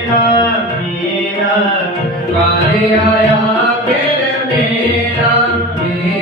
मेरा मेरा काहे आया फिर मेरा मेरा